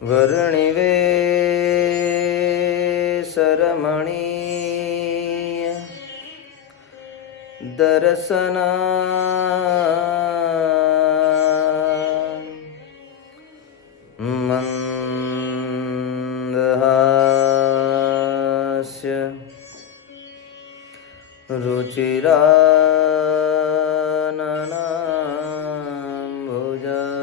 વર્ણિવે સરમણીય દર્શના મંદહાસ્ય રુચિરાનનાંભુજા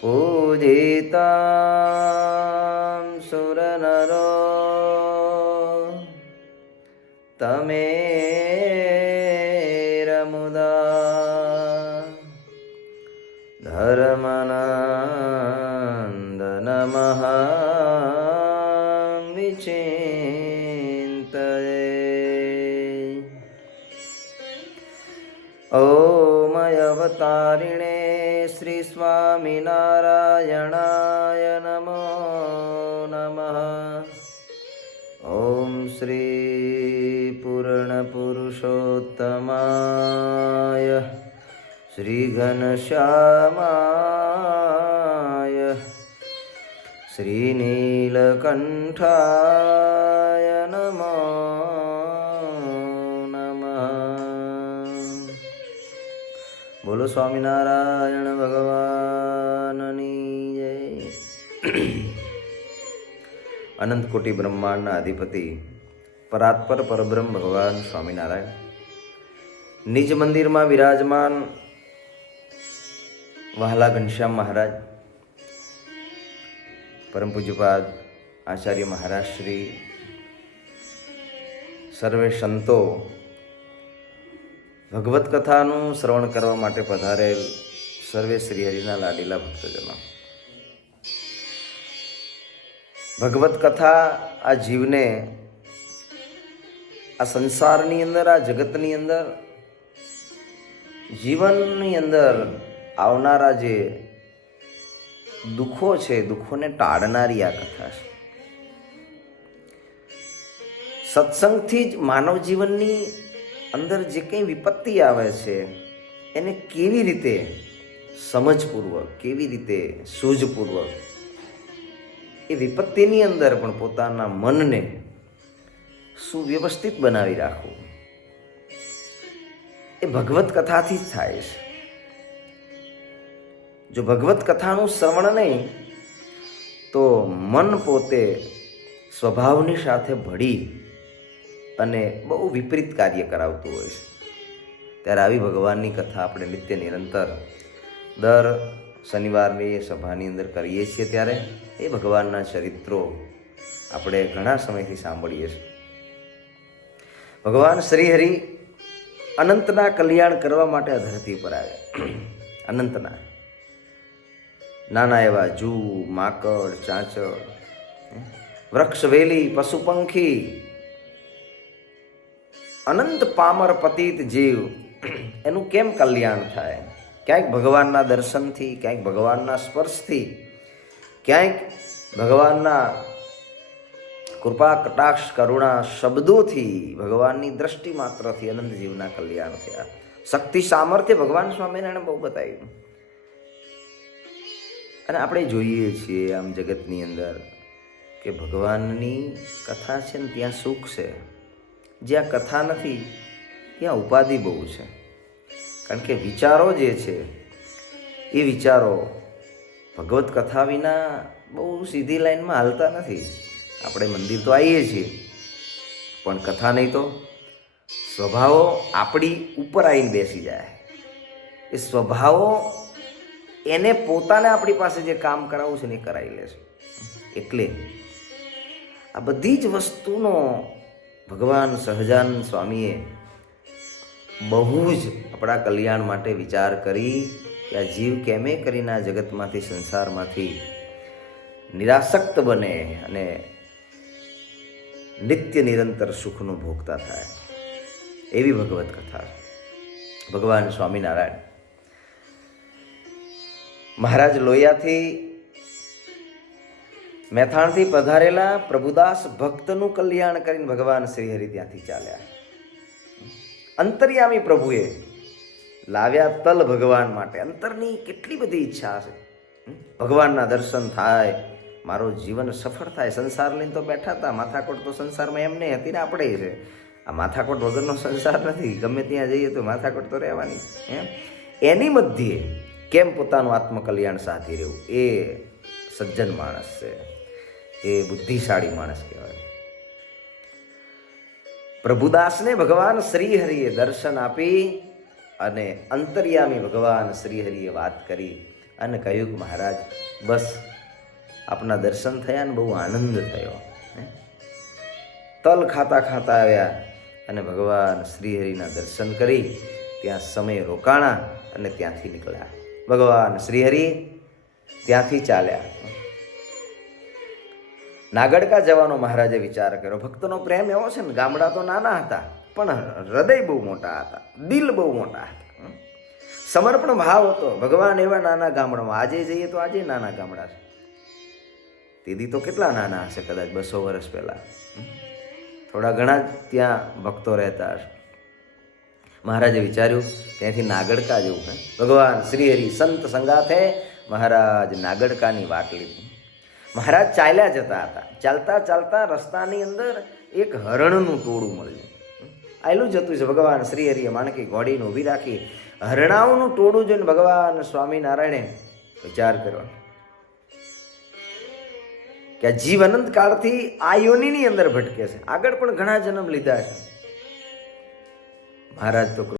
પૂજિતાં સુરનરો તમેરમુદા ધર્મનંદનમઃ વિચિંતયે ઓમ અવતારિણે શ્રી સ્વામિનારાયણાય નમો નમઃ. ઓમ શ્રી પૂર્ણ પુરુષોત્તમાય શ્રી ઘનશ્યામાય શ્રી નીલકંઠાય નમો નમઃ. બોલો સ્વામિનારાયણ ભગવાનની જય. અનંત કોટી બ્રહ્માંડના અધિપતિ પરાત્પર પરબ્રહ્મ ભગવાન સ્વામિનારાયણ નિજ મંદિરમાં વિરાજમાન વહાલા ઘનશ્યામ મહારાજ, પરમ પૂજ્યપાદ આચાર્ય મહારાજ શ્રી, સર્વે સંતો, ભગવત કથાનું શ્રવણ કરવા માટે પધારેલ સર્વે શ્રી હરિના લાડીલા ભક્તજનો, ભગવત કથા આ જીવને આ સંસારની અંદર, આ જગતની અંદર, જીવનની અંદર આવનારા જે દુઃખો છે, દુઃખોને ટાળનારી આ કથા છે. સત્સંગથી જ માનવ જીવનની અંદર જે કંઈ વિપત્તિ આવે છે એને કેવી રીતે સમજપૂર્વક, કેવી રીતે સૂઝપૂર્વક એ વિપત્તિની અંદર પણ પોતાના મનને સુવ્યવસ્થિત બનાવી રાખવું, એ ભગવત કથાથી જ થાય છે. જો ભગવત કથાનું શ્રવણ નહીં તો મન પોતે સ્વભાવની સાથે ભળી અને બહુ વિપરીત કાર્ય કરાવતું હોય છે. ત્યારે આવી ભગવાનની કથા આપણે નિત્ય નિરંતર દર શનિવારની સભાની અંદર કરીએ છીએ. ત્યારે એ ભગવાનના ચરિત્રો આપણે ઘણા સમયથી સાંભળીએ છીએ. ભગવાન શ્રી હરિ અનંતના કલ્યાણ કરવા માટે આ ધરતી પર આવ્યા. અનંતના નાના એવા જૂ, માકડ, ચાંચડ, વૃક્ષ, વેલી, પશુ, પંખી, અનંત પામર પતિત જીવ, એનું કેમ કલ્યાણ થાય? ક્યાંક ભગવાનના દર્શનથી, ક્યાંક ભગવાનના સ્પર્શથી, ક્યાંક ભગવાનના કૃપા કટાક્ષ કરુણા શબ્દોથી, ભગવાનની દ્રષ્ટિ માત્રથી અનંત જીવના કલ્યાણ થયા. શક્તિ સામર્થ્ય ભગવાન સ્વામિનારાયણે બહુ બતાવ્યું. અને આપણે જોઈએ છીએ આમ જગતની અંદર કે ભગવાનની કથા છે ને ત્યાં સુખ છે, જ્યાં કથા નથી ત્યાં ઉપાધિ બહુ છે. કારણ કે વિચારો જે છે એ વિચારો ભગવત કથા વિના બહુ સીધી લાઈનમાં હાલતા નથી. આપણે મંદિર તો આવીએ છીએ પણ કથા નહીં તો સ્વભાવો આપણી ઉપર આવીને બેસી જાય. એ સ્વભાવો એને પોતાને આપણી પાસે જે કામ કરાવવું છે ને એ કરાવી લે છે. એટલે આ બધી જ વસ્તુનો ભગવાન સહજાનંદ સ્વામીએ બહુ જ આપણા કલ્યાણ માટે વિચાર કરી કે આ જીવ કેમે કરીને આ જગતમાંથી, સંસારમાંથી નિરાસક્ત બને અને નિત્ય નિરંતર સુખનું ભોગતા થાય. એવી ભગવત કથા ભગવાન સ્વામિનારાયણ મહારાજ લોહિયાથી મેથાણથી પધારેલા પ્રભુદાસ ભક્તનું કલ્યાણ કરીને ભગવાન શ્રી હરિ ત્યાંથી ચાલ્યા. અંતર્યામી પ્રભુએ લાવ્યા તલ ભગવાન માટે. અંતરની કેટલી બધી ઈચ્છા છે, ભગવાનના દર્શન થાય, મારું જીવન સફળ થાય. સંસાર લઈને તો બેઠા હતા, માથાકોટ તો સંસારમાં એમને હતી ને આપણે છે. આ માથાકોટ વગરનો સંસાર નથી, ગમે ત્યાં જઈએ તો માથાકોટ તો રહેવાની. એની મધ્યે કેમ પોતાનું આત્મકલ્યાણ સાધી રહ્યું, એ સજ્જન માણસ છે, એ બુદ્ધિશાળી માણસ કહેવાય. પ્રભુદાસને ભગવાન શ્રીહરિએ દર્શન આપી અને અંતર્યામી ભગવાન શ્રીહરિએ વાત કરી અને કહ્યું કે મહારાજ બસ આપના દર્શન થયા ને બહુ આનંદ થયો. તલ ખાતા ખાતા આવ્યા અને ભગવાન શ્રીહરિના દર્શન કરી ત્યાં સમય રોકાણા અને ત્યાંથી નીકળ્યા. ભગવાન શ્રીહરિ ત્યાંથી ચાલ્યા. નાગડકા જવાનો મહારાજે વિચાર કર્યો. ભક્તનો પ્રેમ એવો છે ને, ગામડા તો નાના હતા પણ હૃદય બહુ મોટા હતા, દિલ બહુ મોટા હતા, સમર્પણ ભાવ હતો. ભગવાન એવા નાના ગામડામાં, આજે જઈએ તો આજે નાના ગામડા છે, તેથી તો કેટલા નાના હશે, કદાચ 200 વર્ષ પહેલા, થોડા ઘણા જ ત્યાં ભક્તો રહેતા હશે. મહારાજે વિચાર્યું ત્યાંથી નાગડકા જવું છે. ભગવાન શ્રીહરિ સંત સંગાથે મહારાજ નાગડકાની વાટ લીધી. મહારાજ ચાલ્યા જતા હતા. ચાલતા ચાલતા રસ્તાની અંદર એક હરણનું ટોળું મળ્યું. આયલું જતું છે. ભગવાન શ્રીહરિએ માણકી ઘોડીને ઊભી રાખી. હરણાઓનું ટોળું જોઈને ભગવાન સ્વામિનારાયણે વિચાર કર્યો કે આ જીવ અનંત કાળથી આ યોનિની અંદર ભટકે છે, આગળ પણ ઘણા જન્મ લીધા છે. મહારાજ તો